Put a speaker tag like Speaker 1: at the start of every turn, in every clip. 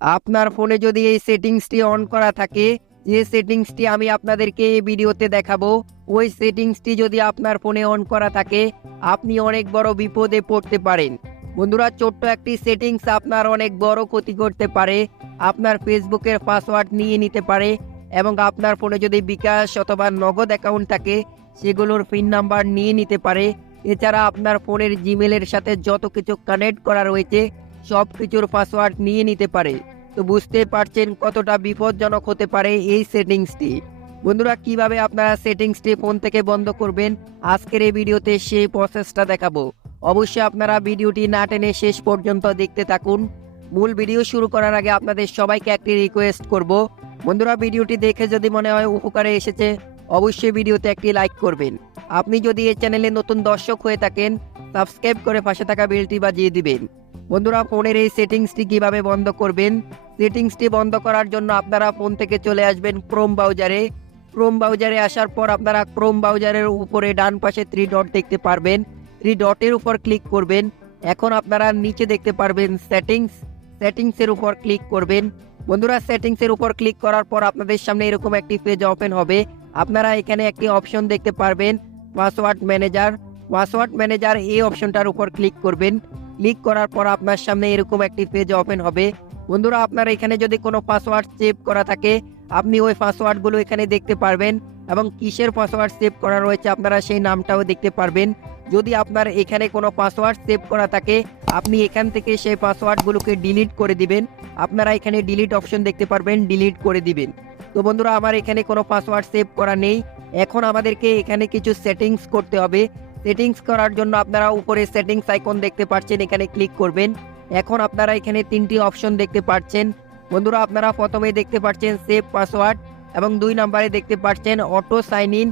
Speaker 1: আপনার ফোনে যদি এই সেটিংসটি অন করা থাকে, যে সেটিংসটি আমি আপনাদেরকে এই ভিডিওতে দেখাবো, ওই সেটিংসটি যদি আপনার ফোনে অন করা থাকে, আপনি অনেক বড় বিপদে পড়তে পারেন। বন্ধুরা, ছোট্ট একটি সেটিংস আপনার অনেক বড় ক্ষতি করতে পারে, আপনার ফেসবুকের পাসওয়ার্ড নিয়ে নিতে পারে, এবং আপনার ফোনে যদি বিকাশ অথবা নগদ অ্যাকাউন্ট থাকে, সেগুলোর পিন নাম্বার নিয়ে নিতে পারে। এছাড়া আপনার ফোনের জিমেলের সাথে যত কিছু কানেক্ট করা রয়েছে সব কিছুর পাসওয়ার্ড নিয়ে নিতে পারে। তো বুঝতে পারছেন কতটা বিপজ্জনক হতে পারে এই সেটিংসটি। বন্ধুরা, কীভাবে আপনারা সেটিংসটি ফোন থেকে বন্ধ করবেন, আজকের এই ভিডিওতে সেই প্রসেসটা দেখাবো। অবশ্যই আপনারা ভিডিওটি না টেনে শেষ পর্যন্ত দেখতে থাকুন। মূল ভিডিও শুরু করার আগে আপনাদের সবাইকে একটি রিকোয়েস্ট করব। বন্ধুরা, ভিডিওটি দেখে যদি মনে হয় উপকারে এসেছে, অবশ্যই ভিডিওতে একটি লাইক করবেন। আপনি যদি এই চ্যানেলে নতুন দর্শক হয়ে থাকেন সাবস্ক্রাইব করে পাশে থাকা বেলটি বাজিয়ে দিবেন। বন্ধুরা, ফোনের এই সেটিংসটি কীভাবে বন্ধ করবেন? সেটিংসটি বন্ধ করার জন্য আপনারা ফোন থেকে চলে আসবেন ক্রোম ব্রাউজারে ক্রোম ব্রাউজারে আসার পর আপনারা ক্রোম ব্রাউজারের উপরে ডান পাশে থ্রি ডট দেখতে পারবেন। থ্রি ডটের উপর ক্লিক করবেন। এখন আপনারা নিচে দেখতে পারবেন সেটিংস সেটিংসের উপর ক্লিক করবেন। বন্ধুরা সেটিংসের উপর ক্লিক করার পর আপনাদের সামনে এরকম একটি পেজ ওপেন হবে। আপনারা এখানে একটি অপশন দেখতে পারবেন পাসওয়ার্ড ম্যানেজার পাসওয়ার্ড ম্যানেজার এই অপশনটার উপর ক্লিক করবেন। ক্লিক করার পর আপনার সামনে এরকম একটি পেজ ওপেন হবে। বন্ধুরা, আপনার এখানে যদি কোনো পাসওয়ার্ড সেভ করা থাকে, আপনি ওই পাসওয়ার্ডগুলো এখানে দেখতে পারবেন এবং কিসের পাসওয়ার্ড সেভ করা রয়েছে আপনারা সেই নামটাও দেখতে পারবেন। যদি আপনার এখানে কোনো পাসওয়ার্ড সেভ করা থাকে, আপনি এখান থেকে সেই পাসওয়ার্ডগুলোকে ডিলিট করে দিবেন। আপনারা এখানে ডিলিট অপশন দেখতে পারবেন ডিলিট করে দিবেন। তো বন্ধুরা, আমার এখানে কোনো পাসওয়ার্ড সেভ করা নেই। এখন আমাদেরকে এখানে কিছু সেটিংস করতে হবে। সেটিংস করার জন্য আপনারা উপরে সেটিংস আইকন দেখতে পাচ্ছেন, এখানে ক্লিক করবেন। এখন আপনারা এখানে তিনটি অপশন দেখতে পাচ্ছেন। বন্ধুরা, আপনারা প্রথমে দেখতে পাচ্ছেন সেভ পাসওয়ার্ড এবং দুই নম্বরে দেখতে পাচ্ছেন অটো সাইন ইন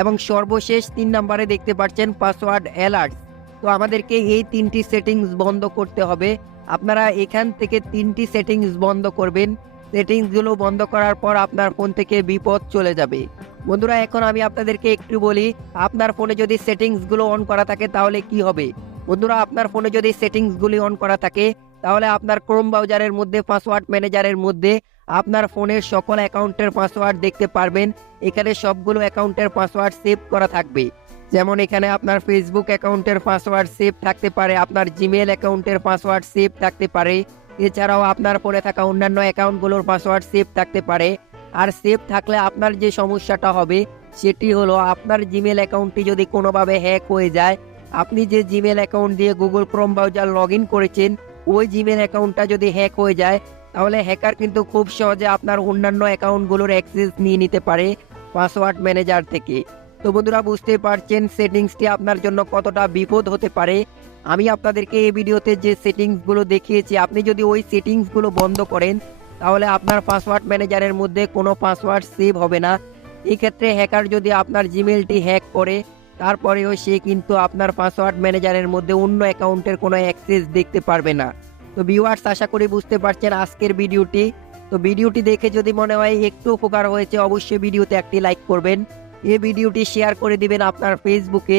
Speaker 1: এবং সর্বশেষ তিন নম্বরে দেখতে পাচ্ছেন পাসওয়ার্ড অ্যালার্ট। তো আমাদেরকে এই তিনটি সেটিংস বন্ধ করতে হবে। আপনারা এখান থেকে তিনটি সেটিংস বন্ধ করবেন। সেটিংসগুলো বন্ধ করার পর আপনার ফোন থেকে বিপদ চলে যাবে। বন্ধুরা, এখন আমি আপনাদেরকে একটু বলি, আপনার ফোনে যদি সেটিংসগুলো অন করা থাকে তাহলে কি হবে? বন্ধুরা, আপনার ফোনে যদি সেটিংসগুলি অন করা থাকে, তাহলে আপনার ক্রোম ব্রাউজারের মধ্যে পাসওয়ার্ড ম্যানেজারের মধ্যে আপনার ফোনের সকল অ্যাকাউন্টের পাসওয়ার্ড দেখতে পারবেন। এখানে সবগুলো অ্যাকাউন্টের পাসওয়ার্ড সেভ করা থাকবে। যেমন এখানে আপনার ফেসবুক অ্যাকাউন্টের পাসওয়ার্ড সেভ থাকতে পারে, আপনার জিমেল অ্যাকাউন্টের পাসওয়ার্ড সেভ থাকতে পারে এছাড়াও আপনার ফোনে থাকা অন্যান্য অ্যাকাউন্টগুলোর পাসওয়ার্ড সেভ থাকতে পারে। আর সেভ থাকলে আপনার যে সমস্যাটা হবে, সেটি হলো আপনার জিমেল অ্যাকাউন্টটি যদি কোনোভাবে হ্যাক হয়ে যায়, আপনি যে জিমেল অ্যাকাউন্ট দিয়ে গুগল ক্রোম ব্রাউজার লগ করেছেন, ওই জিমেল অ্যাকাউন্টটা যদি হ্যাক হয়ে যায়, তাহলে হ্যাকার কিন্তু খুব সহজে আপনার অন্যান্য অ্যাকাউন্টগুলোর অ্যাক্সেস নিয়ে নিতে পারে পাসওয়ার্ড ম্যানেজার থেকে। তো বন্ধুরা বুঝতে পারছেন সেটিংসটি আপনার জন্য কতটা বিপদ হতে পারে। আমি আপনাদেরকে এই ভিডিওতে যে সেটিংসগুলো দেখিয়েছি, আপনি যদি ওই সেটিংসগুলো বন্ধ করেন, তাহলে আপনার পাসওয়ার্ড ম্যানেজারের মধ্যে কোনো পাসওয়ার্ড সেভ হবে না। এক্ষেত্রে হ্যাকার যদি আপনার জিমেলটি হ্যাক করে, তারপরেও সে কিন্তু আপনার পাসওয়ার্ড ম্যানেজারের মধ্যে অন্য অ্যাকাউন্টের কোনো অ্যাক্সেস দেখতে পারবে না। তো ভিউয়ার্স, আশা করি বুঝতে পারছেন আজকের ভিডিওটি। তো ভিডিওটি দেখে যদি মনে হয় একটু উপকার হয়েছে, অবশ্যই ভিডিওতে একটি লাইক করবেন। এই ভিডিওটি শেয়ার করে দিবেন আপনার ফেসবুকে